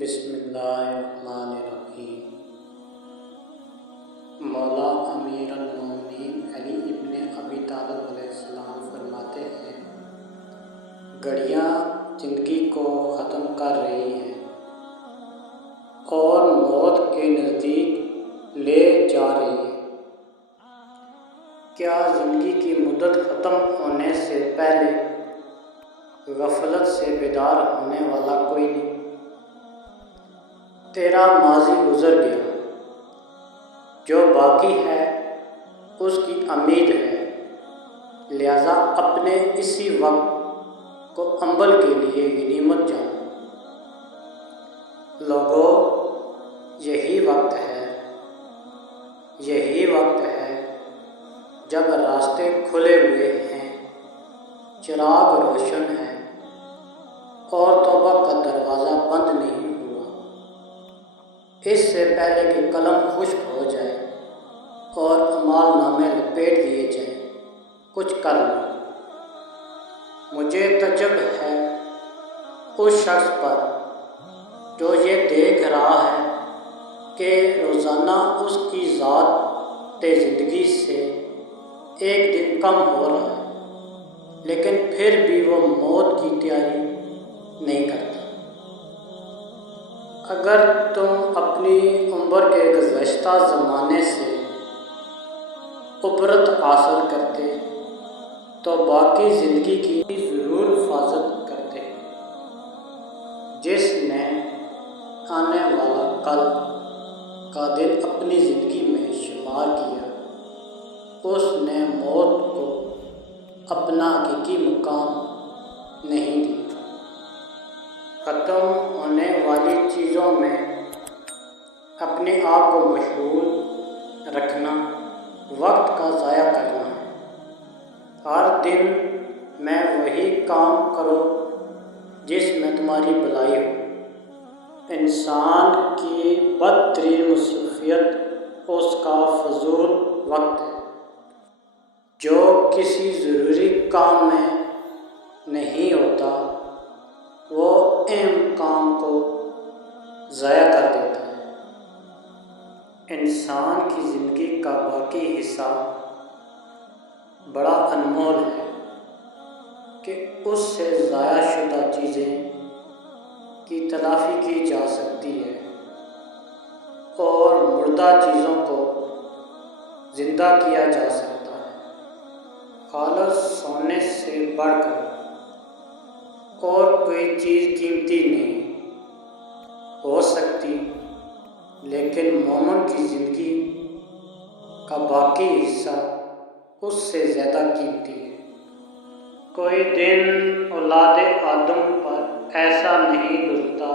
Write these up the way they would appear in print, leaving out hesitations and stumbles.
بسم اللہ الرحمن الرحیم۔ مولا امیر المومنین علی ابن ابی طالب علیہ السلام فرماتے ہیں، گھڑیاں زندگی کو ختم کر رہی ہیں اور موت کے نزدیک لے جا رہی ہیں۔ کیا زندگی کی مدت ختم ہونے سے پہلے غفلت سے بیدار ہونے والا کوئی نہیں؟ تیرا ماضی گزر گیا، جو باقی ہے اس کی امید ہے، لہذا اپنے اسی وقت کو عمل کے لیے غنیمت جانو۔ لوگو، یہی وقت ہے جب راستے کھلے ہوئے ہیں، چراغ روشن ہے اور توبہ کا دروازہ بند نہیں ہوا۔ اس سے پہلے کہ قلم خشک ہو جائے اور اعمال نامے لپیٹ دیے جائیں، کچھ کر لو۔ مجھے تعجب ہے اس شخص پر جو یہ دیکھ رہا ہے کہ روزانہ اس کی ذات زندگی سے ایک دن کم ہو رہا ہے، لیکن پھر بھی وہ موت کی تیاری نہیں کرتا۔ اگر تم اپنی عمر کے گزشتہ زمانے سے عبرت حاصل کرتے تو باقی زندگی کی ضرور حفاظت کرتے۔ جس نے آنے والا کل کا دن اپنی زندگی میں شمار کیا، اس نے موت کو اپنا حقیقی مقام نہیں دیا۔ ختم ہونے والی چیزوں میں اپنے آپ کو مشغول رکھنا وقت کا ضائع کرنا ہے۔ ہر دن میں وہی کام کرو جس میں تمہاری بھلائی ہو۔ انسان کی بدترین مصیبت اس کا فضول وقت ہے، جو کسی ضروری کام میں نہیں ہوتا، وہ اہم کام کو ضائع کر دیتا ہے۔ انسان کی زندگی کا باقی حصہ بڑا انمول ہے کہ اس سے ضائع شدہ چیزیں کی تلافی کی جا سکتی ہے اور مردہ چیزوں کو زندہ کیا جا سکتا ہے۔ خالص سونے سے بڑھ کر اور کوئی چیز قیمتی نہیں ہو سکتی، لیکن مومن کی زندگی کا باقی حصہ اس سے زیادہ قیمتی ہے۔ کوئی دن اولاد آدم پر ایسا نہیں گزرتا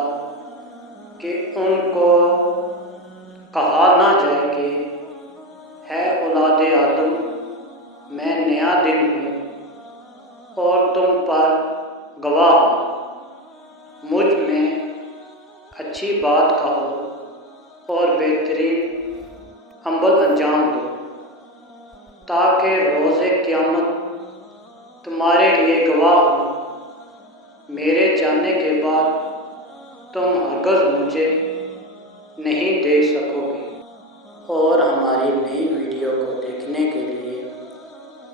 کہ ان کو کہا نہ جائے کہ ہے اولاد آدم، میں نیا دن ہوں اور تم پر گواہ ہوں، مجھ میں اچھی بات کہو اور بہترین عمل انجام دو، تاکہ روز قیامت تمہارے لیے گواہ ہو۔ میرے جانے کے بعد تم ہرگز مجھے نہیں دیکھ سکو گے۔ اور ہماری نئی ویڈیو کو دیکھنے کے لیے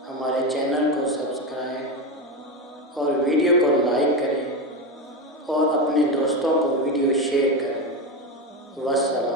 ہمارے چینل کو سبسکرائب اور ویڈیو کو لائک کریں اور اپنے دوستوں کو ویڈیو شیئر کریں۔ والسلام۔